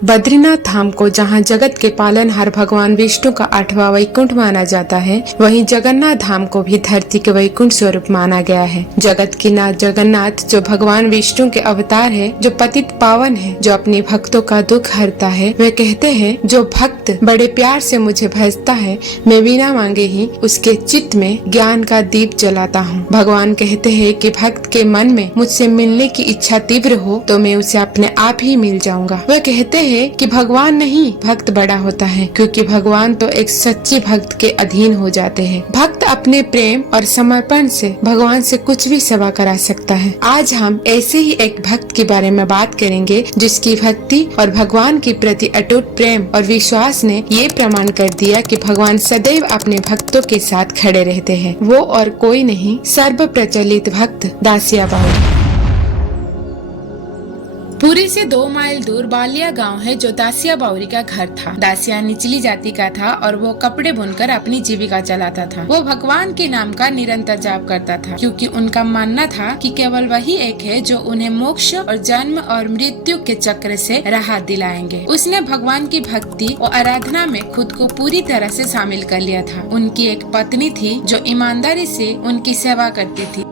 बद्रीनाथ धाम को जहां जगत के पालनहार भगवान विष्णु का 8वां वैकुंठ माना जाता है, वहीं जगन्नाथ धाम को भी धरती के वैकुंठ स्वरूप माना गया है। जगत के नाथ जगन्नाथ जो भगवान विष्णु के अवतार है, जो पतित पावन है, जो अपने भक्तों का दुख हरता है। वे कहते हैं, जो भक्त बड़े प्यार से मुझे भजता है, मैं बिना मांगे ही उसके चित्त में ज्ञान का दीप जलाता हूँ। भगवान कहते हैं कि भक्त के मन में मुझसे मिलने की इच्छा तीव्र हो तो मैं उसे अपने आप ही मिल जाऊंगा। वे कहते हैं कि भगवान नहीं, भक्त बड़ा होता है, क्योंकि भगवान तो एक सच्चे भक्त के अधीन हो जाते हैं। भक्त अपने प्रेम और समर्पण से भगवान से कुछ भी सेवा करा सकता है। आज हम ऐसे ही एक भक्त के बारे में बात करेंगे, जिसकी भक्ति और भगवान के प्रति अटूट प्रेम और विश्वास ने ये प्रमाण कर दिया कि भगवान सदैव अपने भक्तों के साथ खड़े रहते हैं। वो और कोई नहीं, सर्व प्रचलित भक्त दासिया बावरी। पुरी से 2 माइल दूर बालिया गांव है, जो दासिया बावरी का घर था। दासिया निचली जाति का था और वो कपड़े बुनकर अपनी जीविका चलाता था। वो भगवान के नाम का निरंतर जाप करता था, क्योंकि उनका मानना था कि केवल वही एक है जो उन्हें मोक्ष और जन्म और मृत्यु के चक्र से राहत दिलाएंगे। उसने भगवान की भक्ति और आराधना में खुद को पूरी तरह से शामिल कर लिया था। उनकी एक पत्नी थी जो ईमानदारी से उनकी सेवा करती थी।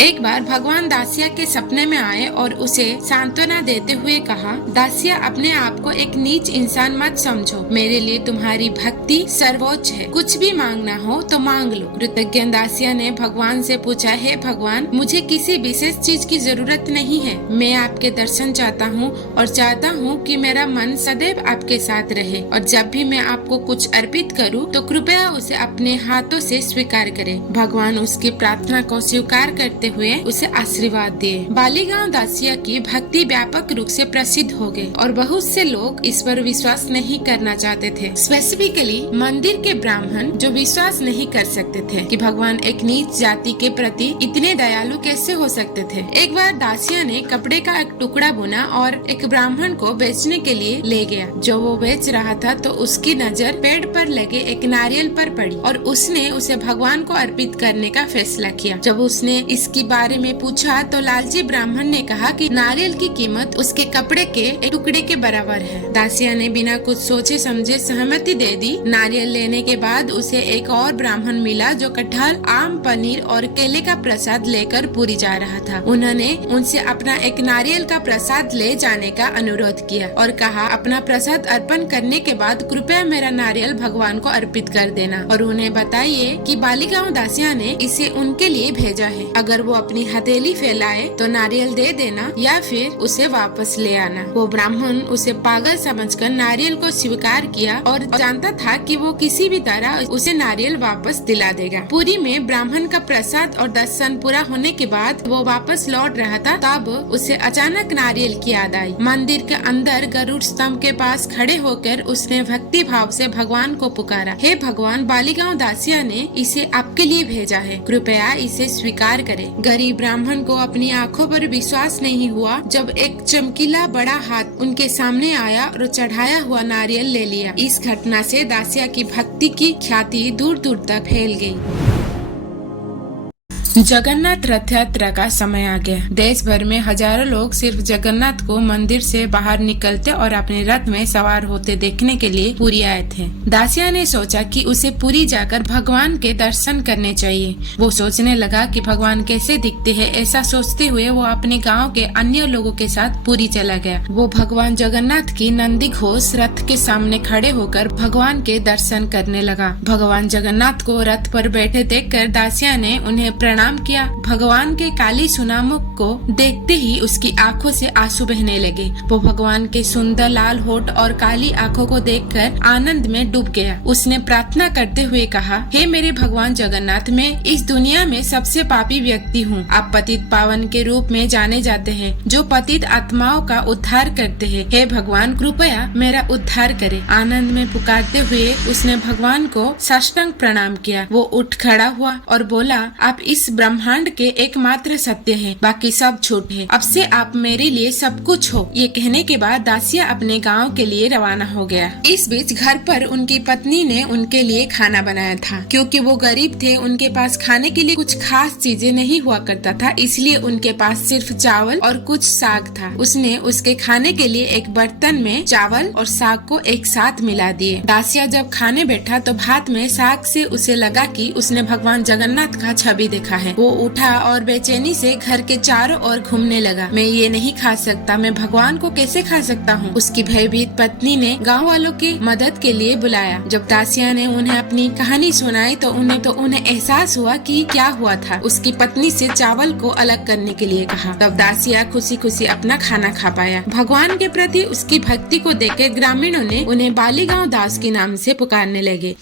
एक बार भगवान दासिया के सपने में आए और उसे सांत्वना देते हुए कहा, दासिया, अपने आप को एक नीच इंसान मत समझो। मेरे लिए तुम्हारी भक्ति सर्वोच्च है। कुछ भी मांगना हो तो मांग लो। कृतज्ञ दासिया ने भगवान से पूछा, हे भगवान, मुझे किसी विशेष चीज की जरूरत नहीं है। मैं आपके दर्शन चाहता हूँ और चाहता हूँ कि मेरा मन सदैव आपके साथ रहे, और जब भी मैं आपको कुछ अर्पित करूँ तो कृपया उसे अपने हाथों से स्वीकार करें। भगवान उसकी प्रार्थना को स्वीकार करते हुए उसे आशीर्वाद दिए। बालीगांव दासिया की भक्ति व्यापक रूप से प्रसिद्ध हो गई और बहुत से लोग इस पर विश्वास नहीं करना चाहते थे। स्पेसिफिकली मंदिर के ब्राह्मण, जो विश्वास नहीं कर सकते थे कि भगवान एक नीच जाति के प्रति इतने दयालु कैसे हो सकते थे। एक बार दासिया ने कपड़े का एक टुकड़ा बुना और एक ब्राह्मण को बेचने के लिए ले गया। जो वो बेच रहा था तो उसकी नजर पेड़ पर लगे एक नारियल पर पड़ी और उसने उसे भगवान को अर्पित करने का फैसला किया। जब उसने इसके बारे में पूछा तो लालची ब्राह्मण ने कहा कि नारियल की कीमत उसके कपड़े के एक टुकड़े के बराबर है। दासिया ने बिना कुछ सोचे समझे सहमति दे दी। नारियल लेने के बाद उसे एक और ब्राह्मण मिला, जो कटहल, आम, पनीर और केले का प्रसाद लेकर पुरी जा रहा था। उन्होंने उनसे अपना एक नारियल का प्रसाद ले जाने का अनुरोध किया और कहा, अपना प्रसाद अर्पण करने के बाद कृपया मेरा नारियल भगवान को अर्पित कर देना, और उन्हें बताइए कि बालिगांव दासिया ने इसे उनके लिए भेजा है। अगर वो अपनी हथेली फैलाए तो नारियल दे देना या फिर उसे वापस ले आना। वो ब्राह्मण उसे पागल समझकर नारियल को स्वीकार किया और जानता था कि वो किसी भी तरह उसे नारियल वापस दिला देगा। पुरी में ब्राह्मण का प्रसाद और दर्शन पूरा होने के बाद वो वापस लौट रहा था, तब उसे अचानक नारियल की याद आई। मंदिर के अंदर गरुड़ स्तंभ के पास खड़े होकर उसने भक्ति भाव से भगवान को पुकारा, हे भगवान, बालिगांव दासिया ने इसे आपके लिए भेजा है, कृपया इसे स्वीकार करें। गरीब ब्राह्मण को अपनी आंखों पर विश्वास नहीं हुआ जब एक चमकीला बड़ा हाथ उनके सामने आया और चढ़ाया हुआ नारियल ले लिया। इस घटना से दासिया की भक्ति की ख्याति दूर दूर तक फैल गई। जगन्नाथ रथ यात्रा का समय आ गया। देश भर में हजारों लोग सिर्फ जगन्नाथ को मंदिर से बाहर निकलते और अपने रथ में सवार होते देखने के लिए पुरी आए थे। दासिया ने सोचा कि उसे पुरी जाकर भगवान के दर्शन करने चाहिए। वो सोचने लगा कि भगवान कैसे दिखते हैं। ऐसा सोचते हुए वो अपने गांव के अन्य लोगों के साथ पुरी चला गया। वो भगवान जगन्नाथ की नंदी घोष रथ के सामने खड़े होकर भगवान के दर्शन करने लगा। भगवान जगन्नाथ को रथ पर बैठे देखकर दासिया ने उन्हें प्रणाम किया। भगवान के काली सुनामुख को देखते ही उसकी आंखों से आंसू बहने लगे। वो भगवान के सुंदर लाल होठ और काली आंखों को देखकर आनंद में डूब गया। उसने प्रार्थना करते हुए कहा, हे मेरे भगवान जगन्नाथ, मैं इस दुनिया में सबसे पापी व्यक्ति हूँ। आप पतित पावन के रूप में जाने जाते हैं, जो पतित आत्माओं का उद्धार करते हैं। हे भगवान, कृपया मेरा उद्धार करें। आनंद में पुकारते हुए उसने भगवान को साष्टांग प्रणाम किया। वो उठ खड़ा हुआ और बोला, आप इस ब्रह्मांड के एकमात्र सत्य है, बाकी सब झूठ है। अब से आप मेरे लिए सब कुछ हो। ये कहने के बाद दासिया अपने गांव के लिए रवाना हो गया। इस बीच घर पर उनकी पत्नी ने उनके लिए खाना बनाया था। क्योंकि वो गरीब थे, उनके पास खाने के लिए कुछ खास चीजें नहीं हुआ करता था, इसलिए उनके पास सिर्फ चावल और कुछ साग था। उसने उसके खाने के लिए एक बर्तन में चावल और साग को एक साथ मिला दिए। दासिया जब खाने बैठा तो भात में साग से उसे लगा कि उसने भगवान जगन्नाथ का छवि देखा है। वो उठा और बेचैनी से घर के चारों ओर घूमने लगा। मैं ये नहीं खा सकता, मैं भगवान को कैसे खा सकता हूँ? उसकी भयभीत पत्नी ने गाँव वालों की मदद के लिए बुलाया। जब दासिया ने उन्हें अपनी कहानी सुनाई तो उन्हें एहसास हुआ कि क्या हुआ था। उसकी पत्नी से चावल को अलग करने के लिए कहा। तब दासिया खुशी खुशी अपना खाना खा पाया। भगवान के प्रति उसकी भक्ति को देखकर ग्रामीणों ने उन्हें बालीगांव दास के नाम से पुकारने लगे।